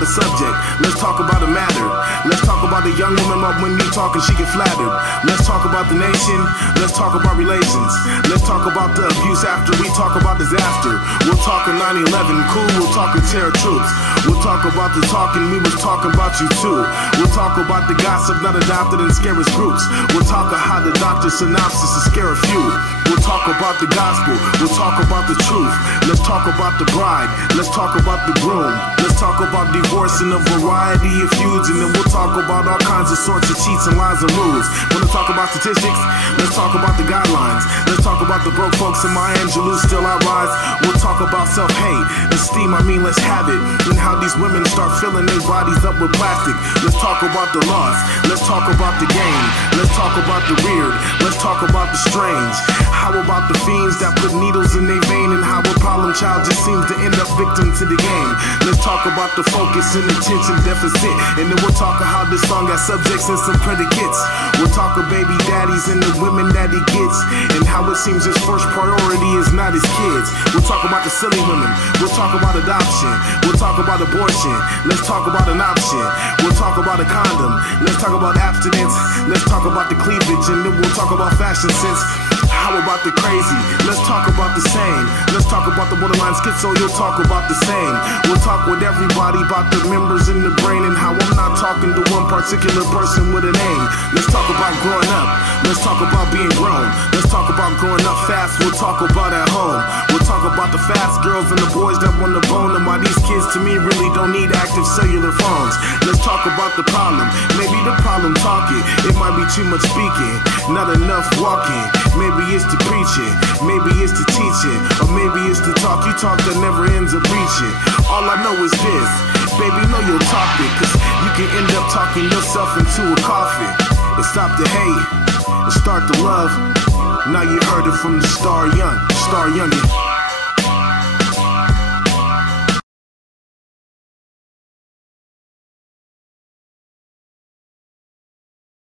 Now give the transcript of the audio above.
about the subject, let's talk about the matter. Let's talk about the young woman up when you talk and she get flattered. Let's talk about the nation, let's talk about relations. Let's talk about the abuse after we talk about disaster. We'll talk of 9/11, cool, we'll talk of terror troops. We'll talk about the talking, we was talking about you too. We'll talk about the gossip not adopted in scarce groups. We'll talk of how the doctor's synopsis is scare a few. We'll talk about the gospel, we'll talk about the truth. Let's talk about the bride, let's talk about the groom. Let's talk about divorce and a variety of feuds. And then we'll talk about all kinds of sorts of cheats and lies and rules. Wanna talk about statistics? Let's talk about the guidelines. Let's talk about the broke folks in Maya Angelou still I rise. We'll talk about self-hate, esteem, let's have it. And how these women start filling their bodies up with plastic. Let's talk about the loss, let's talk about the game. Let's talk about the weird, let's talk about the strange. How about the fiends that put needles in their vein, and how a problem child just seems to end up victim to the game. Let's talk about the focus and attention deficit, and then we'll talk of how this song got subjects and some predicates. We'll talk of baby daddies and the women that he gets, and how it seems his first priority is not his kids. We'll talk about the silly women, we'll talk about adoption, we'll talk about abortion, let's talk about an option. We'll talk about a condom, let's talk about abstinence, let's talk about the cleavage, and then we'll talk about fashion sense. How about the crazy? Let's talk about the same. Let's talk about the borderline schizo, you'll talk about the same. We'll talk with everybody about the members in the brain, and how I'm not talking to one particular person with a name. Let's talk about growing up, let's talk about being grown. Let's talk about growing up fast, we'll talk about at home. We'll talk about the fast girls and the boys that want to bone, and why these kids to me really don't need active cellular phones. Let's talk about the problem, maybe the problem talking. It might be too much speaking, not enough walking. Maybe it's the preaching, maybe it's the teaching, or maybe it's the talk you talk that never ends up reaching. All I know is this, baby, know your topic, cause you can end up talking yourself into a coffin. And stop the hate, and start the love. Now you heard it from the Star Youngin.